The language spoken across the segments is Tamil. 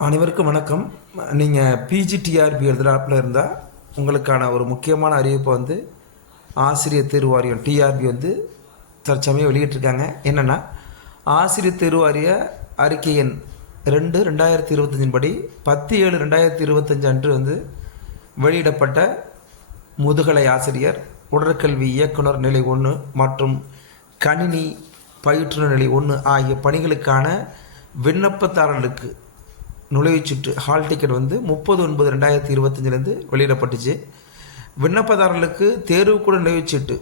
அனைவருக்கும் வணக்கம். நீங்கள் பிஜிடிஆர்பி எழுதுகிறாப்பில் இருந்தால் உங்களுக்கான ஒரு முக்கியமான அறிவிப்பை ஆசிரியர் தேர்வு வாரியம் டிஆர்பி தற்சமயம் வெளியிட்டிருக்காங்க. என்னென்னா, ஆசிரியர் தேர்வு வாரிய அறிக்கை எண் 2/2025 படி 10/7/2025 அன்று வெளியிடப்பட்ட முதுகலை ஆசிரியர், உடற்கல்வி இயக்குனர் நிலை 1 மற்றும் கணினி பயிற்றுனர் நிலை 1 ஆகிய பணிகளுக்கான விண்ணப்பதாரர்களுக்கு நுழைவுச்சீட்டு ஹால் டிக்கெட் 30/9/2025 வெளியிடப்பட்டுச்சு. விண்ணப்பதாரர்களுக்கு தேர்வுக்கூட நுழைவுச்சீட்டு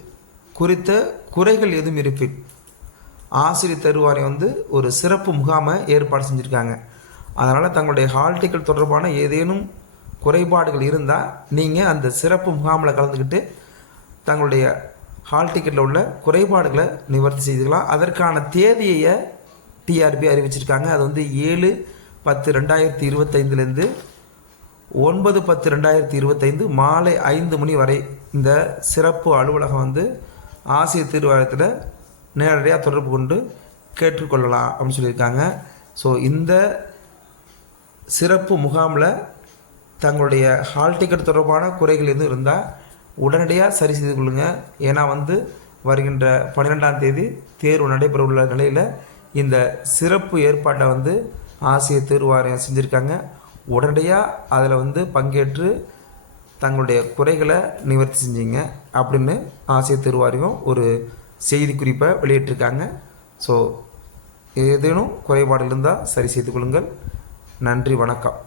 குறித்த குறைகள் எதுவும் இருப்பின் ஆசிரியர் தேர்வு வாரியம் ஒரு சிறப்பு முகாமை ஏற்பாடு செஞ்சுருக்காங்க. அதனால் தங்களுடைய ஹால் டிக்கெட் தொடர்பான ஏதேனும் குறைபாடுகள் இருந்தால் நீங்கள் அந்த சிறப்பு முகாமில் கலந்துக்கிட்டு தங்களுடைய ஹால் டிக்கெட்டில் உள்ள குறைபாடுகளை நிவர்த்தி செய்துக்கலாம். அதற்கான தேதியை டிஆர்பி அறிவிச்சிருக்காங்க. அது 7/10/2025 9/10/2025 மாலை 5 மணி வரை இந்த சிறப்பு அலுவலகம் ஆசிரியர் தேர்வு வாரியத்தில் நேரடியாக தொடர்பு கொண்டு கேட்டுக்கொள்ளலாம் அப்படின்னு சொல்லியிருக்காங்க. ஸோ இந்த சிறப்பு முகாமில் தங்களுடைய ஹால் டிக்கெட் தொடர்பான குறைகள் எதுவும் இருந்தால் உடனடியாக சரி செய்து கொள்ளுங்கள். ஏன்னா வருகின்ற 12ஆம் தேதி தேர்வு நடைபெற உள்ள நிலையில் இந்த சிறப்பு ஏற்பாட்டை ஆசிரியர் தேர்வு வாரியம் செஞ்சுருக்காங்க. உடனடியாக அதில் பங்கேற்று தங்களுடைய குறைகளை நிவர்த்தி செஞ்சீங்க அப்படின்னு ஆசிரியர் தேர்வு வாரியம் ஒரு செய்தி குறிப்பை வெளியிட்டிருக்காங்க. ஸோ ஏதேனும் குறைபாடு இருந்தால் சரி செய்து கொள்ளுங்கள். நன்றி, வணக்கம்.